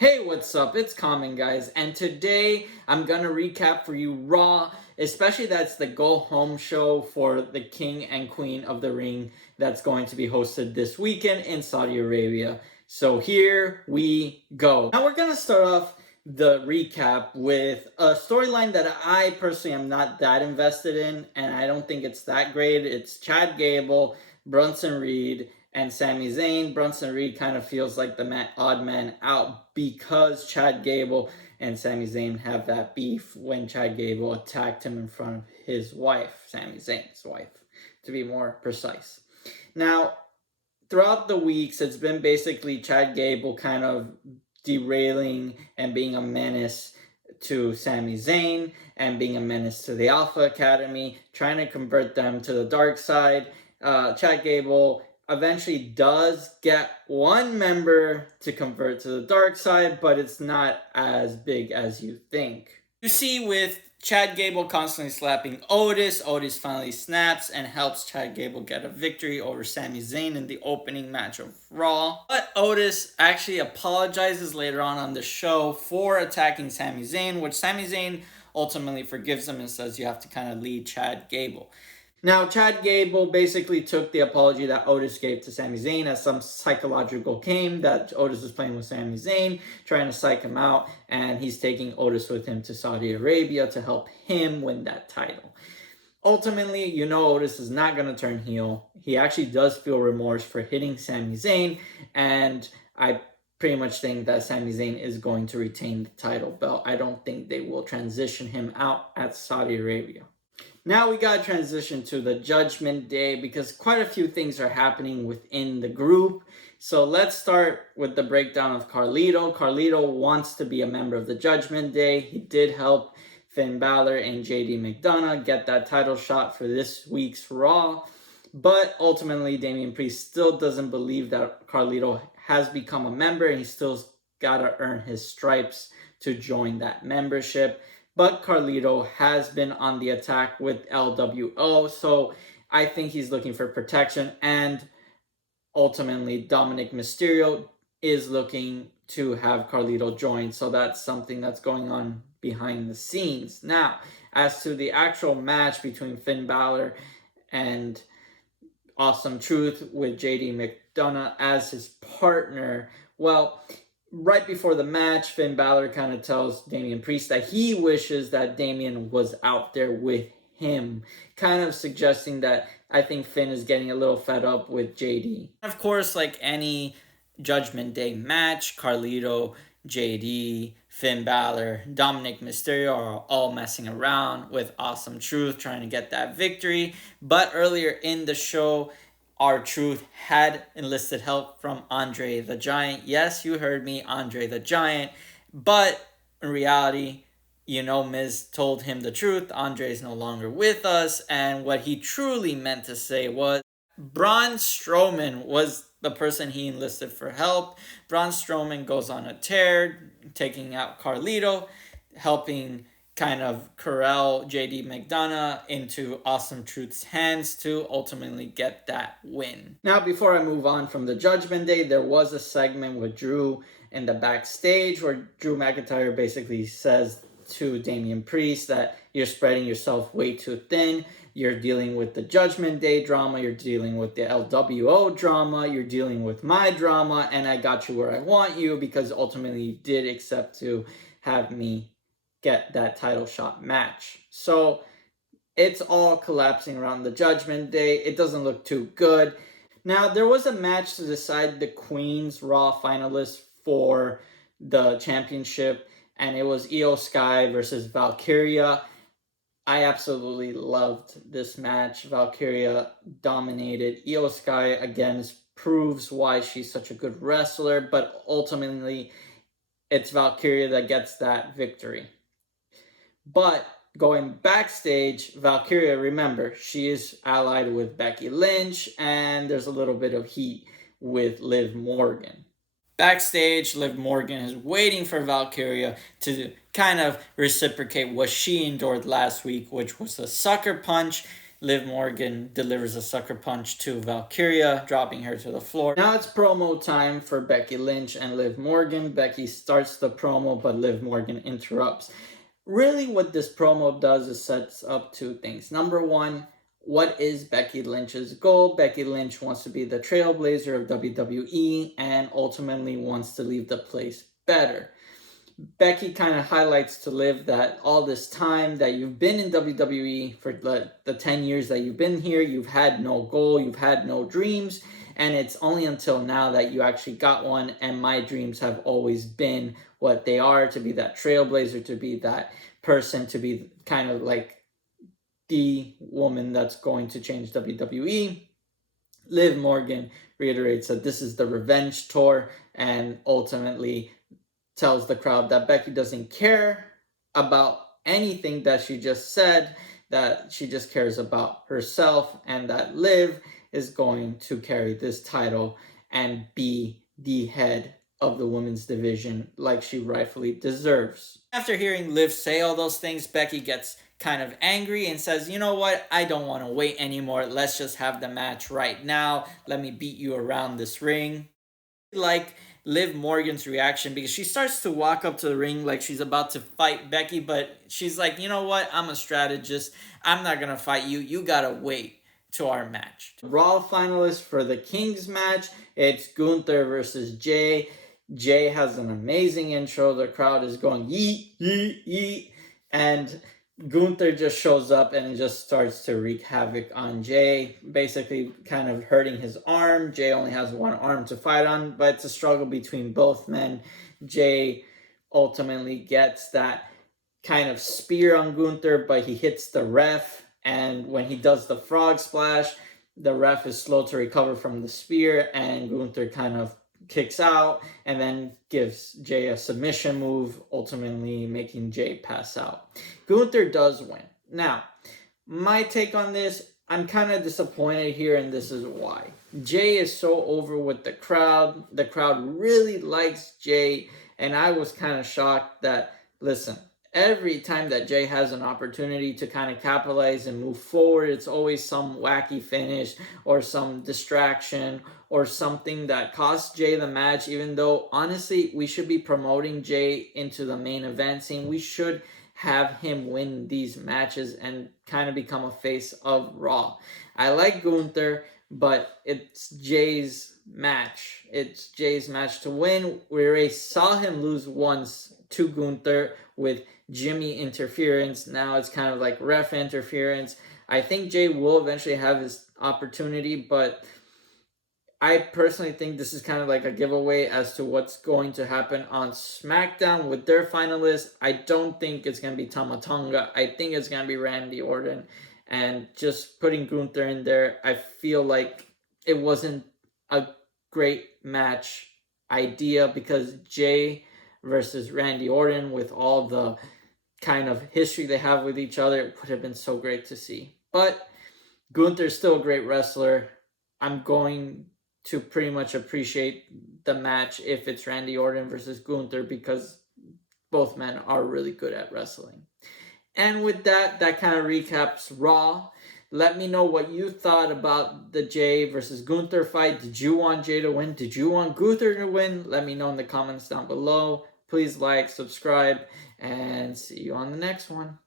Hey, what's up? It's Common, guys, and today I'm gonna recap for you Raw, especially that's the go home show for the King and Queen of the Ring that's going to be hosted this weekend in Saudi Arabia. So here we go. Now we're gonna start off the recap with a storyline that I personally am not that invested in, and I don't think it's that great. It's Chad Gable, Bronson Reed, and Sami Zayn. Bronson Reed kind of feels like the odd man out because Chad Gable and Sami Zayn have that beef when Chad Gable attacked him in front of his wife, Sami Zayn's wife, to be more precise. Now, throughout the weeks, it's been basically Chad Gable kind of derailing and being a menace to Sami Zayn and being a menace to the Alpha Academy, trying to convert them to the dark side. Chad Gable eventually does get one member to convert to the dark side, but it's not as big as you think. You see, with Chad Gable constantly slapping Otis finally snaps and helps Chad Gable get a victory over Sami Zayn in the opening match of Raw. But Otis actually apologizes later on the show for attacking Sami Zayn, which Sami Zayn ultimately forgives him and says you have to kind of lead Chad Gable. Now, Chad Gable basically took the apology that Otis gave to Sami Zayn as some psychological game that Otis was playing with Sami Zayn, trying to psych him out, and he's taking Otis with him to Saudi Arabia to help him win that title. Ultimately, you know Otis is not going to turn heel. He actually does feel remorse for hitting Sami Zayn, and I pretty much think that Sami Zayn is going to retain the title belt. I don't think they will transition him out at Saudi Arabia. Now we got to transition to the Judgment Day because quite a few things are happening within the group. So let's start with the breakdown of Carlito. Carlito wants to be a member of the Judgment Day. He did help Finn Balor and JD McDonough get that title shot for this week's Raw. But ultimately, Damian Priest still doesn't believe that Carlito has become a member, and he still got to earn his stripes to join that membership. But Carlito has been on the attack with LWO, so I think he's looking for protection. And ultimately, Dominic Mysterio is looking to have Carlito join, so that's something that's going on behind the scenes. Now, as to the actual match between Finn Balor and Awesome Truth with JD McDonough as his partner, well, right before the match, Finn Balor kind of tells Damian Priest that he wishes that Damian was out there with him, kind of suggesting that I think Finn is getting a little fed up with JD. Of course, like any Judgment Day match, Carlito, JD, Finn Balor, Dominic Mysterio are all messing around with Awesome Truth, trying to get that victory. But earlier in the show, R-Truth had enlisted help from Andre the Giant. Yes, you heard me, Andre the Giant. But in reality, you know, Miz told him the truth. Andre is no longer with us. And what he truly meant to say was Braun Strowman was the person he enlisted for help. Braun Strowman goes on a tear, taking out Carlito, helping kind of corral JD McDonough into Awesome Truth's hands to ultimately get that win. Now, before I move on from the Judgment Day, there was a segment with Drew in the backstage where Drew McIntyre basically says to Damian Priest that you're spreading yourself way too thin. You're dealing with the Judgment Day drama. You're dealing with the LWO drama. You're dealing with my drama. And I got you where I want you because ultimately you did accept to have me get that title shot match. So it's all collapsing around the Judgment Day. It doesn't look too good. Now, there was a match to decide the Queen's Raw finalists for the championship, and it was Io Sky versus Valkyria. I absolutely loved this match. Valkyria dominated. Io Sky, again, proves why she's such a good wrestler, but ultimately, it's Valkyria that gets that victory. But going backstage, Valkyria, remember, she is allied with Becky Lynch, and there's a little bit of heat with Liv Morgan. Backstage, Liv Morgan is waiting for Valkyria to kind of reciprocate what she endured last week, which was a sucker punch Liv Morgan delivers a sucker punch to Valkyria, dropping her to the floor. Now it's promo time for Becky Lynch and Liv Morgan. Becky starts the promo, but Liv Morgan interrupts. Really, what this promo does is sets up two things. Number one, what is Becky Lynch's goal? Becky Lynch wants to be the trailblazer of WWE and ultimately wants to leave the place better. Becky kind of highlights to Liv that all this time that you've been in WWE, for the 10 years that you've been here, you've had no goal, you've had no dreams, and it's only until now that you actually got one, and my dreams have always been what they are, to be that trailblazer, to be that person, to be kind of like the woman that's going to change WWE. Liv Morgan reiterates that this is the revenge tour and ultimately tells the crowd that Becky doesn't care about anything that she just said, that she just cares about herself, and that Liv is going to carry this title and be the head of the women's division like she rightfully deserves. After hearing Liv say all those things, Becky gets kind of angry and says, you know what, I don't want to wait anymore. Let's just have the match right now. Let me beat you around this ring. Like Liv Morgan's reaction, because she starts to walk up to the ring like she's about to fight Becky, but she's like, you know what, I'm a strategist. I'm not going to fight you. You got to wait to our match. Raw finalists for the King's match, it's Gunther versus Jey. Jey has an amazing intro. The crowd is going yeet, yeet, yeet. And Gunther just shows up and just starts to wreak havoc on Jey, basically kind of hurting his arm. Jey only has one arm to fight on, but it's a struggle between both men. Jey ultimately gets that kind of spear on Gunther, but he hits the ref, and when he does the frog splash, the ref is slow to recover from the spear, and Gunther kind of kicks out and then gives Jey a submission move, ultimately making Jey pass out. Gunther does win. Now, my take on this, I'm kind of disappointed here, and this is why. Jey is so over with the crowd. The crowd really likes Jey, and I was kind of shocked that, listen, every time that Jey has an opportunity to kind of capitalize and move forward, it's always some wacky finish or some distraction or something that costs Jey the match, even though, honestly, we should be promoting Jey into the main event scene. We should have him win these matches and kind of become a face of Raw. I like Gunther, but it's Jey's match. It's Jey's match to win. We already saw him lose once to Gunther with Jimmy interference. Now it's kind of like ref interference. I think Jey will eventually have his opportunity, but I personally think this is kind of like a giveaway as to what's going to happen on SmackDown with their finalists. I don't think it's going to be Tama Tonga. I think it's going to be Randy Orton. And just putting Gunther in there, I feel like it wasn't a great match idea, because Jey versus Randy Orton, with all the kind of history they have with each other, it would have been so great to see. But Gunther's still a great wrestler. I'm going to pretty much appreciate the match if it's Randy Orton versus Gunther, because both men are really good at wrestling. And with that, that kind of recaps Raw. Let me know what you thought about the Jey versus Gunther fight. Did you want Jey to win? Did you want Gunther to win? Let me know in the comments down below. Please like, subscribe, and see you on the next one.